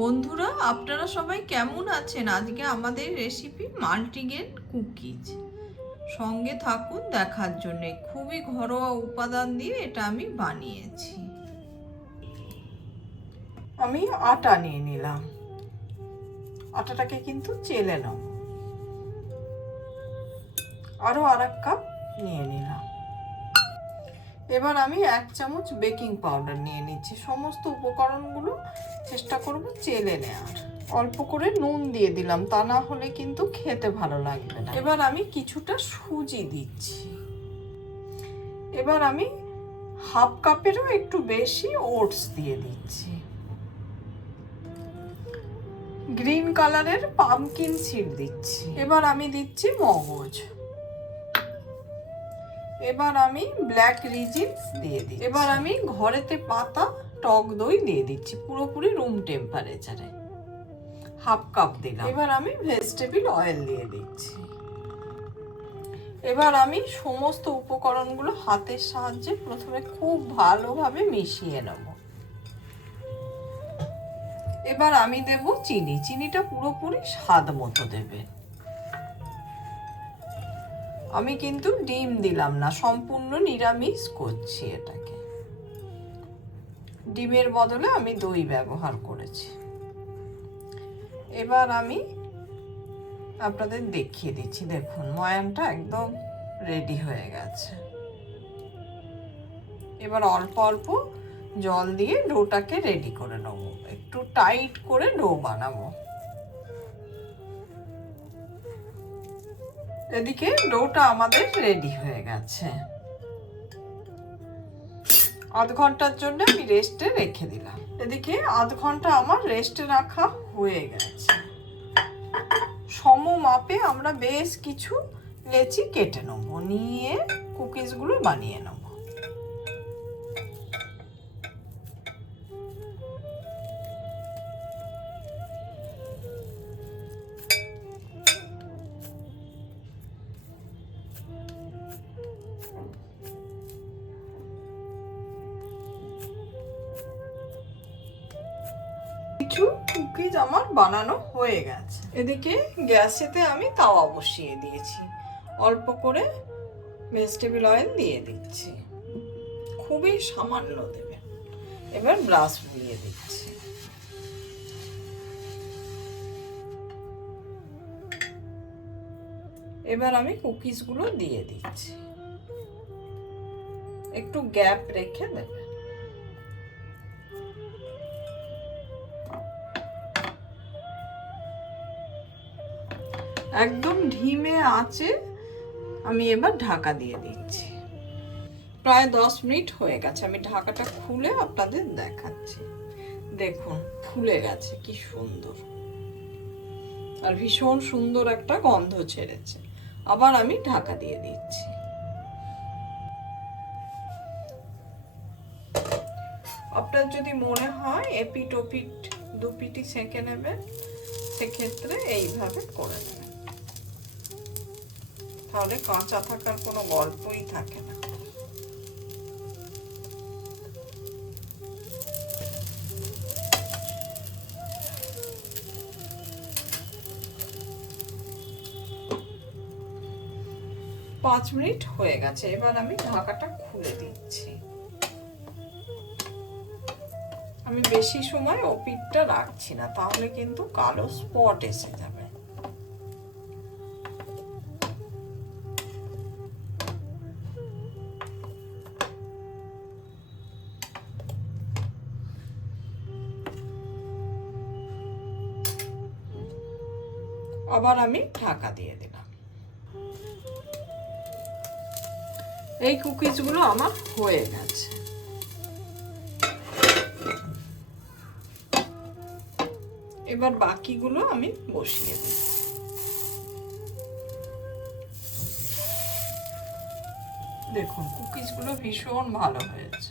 বন্ধুরা, আপনারা সবাই কেমন আছেন? আজকে আমাদের রেসিপি মাল্টিগ্রেন কুকিজ। সঙ্গে থাকুন দেখার জন্যে। খুবই ঘরোয়া উপাদান দিয়ে এটা আমি বানিয়েছি। আমি আটা নিয়ে নিলাম, আটাটাকে কিন্তু চেলে নাও। আরও আরেক কাপ নিয়ে নিলাম। এবার আমি 1 চামচ বেকিং পাউডার নিয়ে নিচ্ছি। সমস্ত উপকরণগুলো চেষ্টা করব চেলে নেওয়ার। অল্প করে নুন দিয়ে দিলাম, তা না হলে কিন্তু খেতে ভালো লাগবে না। এবার আমি কিছুটা সুজি দিচ্ছি। এবার আমি 1/2 কাপেরও একটু বেশি ওটস দিয়ে দিচ্ছি। গ্রিন কালারের পামকিন সিড দিচ্ছি। এবার আমি দিচ্ছি মগজ। এবার আমি ব্ল্যাক রিজিনস দিয়ে দিই। এবার আমি ঘরেতে পাতা টক দই দিয়ে দিচ্ছি, পুরোপুরি রুম টেম্পারেচারে। 1/2 কাপ দিলাম। এবার আমি ভেজিটেবল অয়েল দিয়ে দিচ্ছি। এবার আমি সমস্ত উপকরণগুলো হাতের সাহায্যে প্রথমে খুব ভালোভাবে মিশিয়ে নেব। এবার আমি দেব চিনি। চিনিটা পুরোপুরি স্বাদ মতো দেবেন। আমি কিন্তু ডিম দিলাম না, সম্পূর্ণ নিরামিষ করছি এটাকে। ডিমের বদলে আমি দই ব্যবহার করেছি। এবার আমি আপনাদের দেখিয়ে দিচ্ছি। দেখুন, ময়ানটা একদম রেডি হয়ে গেছে। এবার অল্প অল্প জল দিয়ে ডোটাকে রেডি করে নেব। একটু টাইট করে ডো বানাবো। এদিকে ডোটা আমাদের রেডি হয়ে গেছে। আধ ঘন্টার জন্য আমি রেস্টে রেখে দিলাম। এদিকে আধ ঘন্টা আমার রেস্টে রাখা হয়ে গেছে। সম মাপে আমরা বেশ কিছু লেচি কেটে নেব, নিয়ে কুকিজগুলো বানিয়ে নেব। কিছু কুকিজ আমার বানানো হয়ে গেছে। এদিকে গ্যাসেতে আমি তাওয়া বসিয়ে দিয়েছি। অল্প করে ভেজিটেবল অয়েল দিয়ে দিচ্ছি, খুবই সামান্য দেবেন। এবার ব্রাশ বুলিয়ে দিচ্ছি। এবার আমি কুকিজগুলো দিয়ে দিচ্ছি। একটু গ্যাপ রেখে দেবেন। একদম ধিমে আঁচে আমি এবার ঢাকা দিয়ে দিচ্ছি। প্রায় 10 মিনিট হয়ে গেছে। আমি ঢাকাটা খুলে আপনাদের দেখাচ্ছি। দেখুন, ফুলে গেছে কি সুন্দর, আর ভীষণ সুন্দর একটা গন্ধ ছেড়েছে। আবার আমি ঢাকা দিয়ে দিচ্ছি। আপনার যদি মনে হয় এপিট ওপিট দুপিটি সেঁকে নেবেন, সেক্ষেত্রে এইভাবে করে নেবেন, তাহলে কাঁচা থাকার কোনো গল্পই থাকে না। পাঁচ মিনিট হয়ে গেছে। এবার আমি ঢাকাটা খুলে দিচ্ছি। আমি বেশি সময় ওপিটটা রাখছি না, তাহলে কিন্তু কালো স্পট এসে যাবে। আবার আমি ঢাকা দিয়ে দিলাম। এই কুকিজগুলো আমার হয়ে গেছে। এবার বাকিগুলো আমি বসিয়ে দিই। দেখুন, কুকিজগুলো ভীষণ ভালো হয়েছে।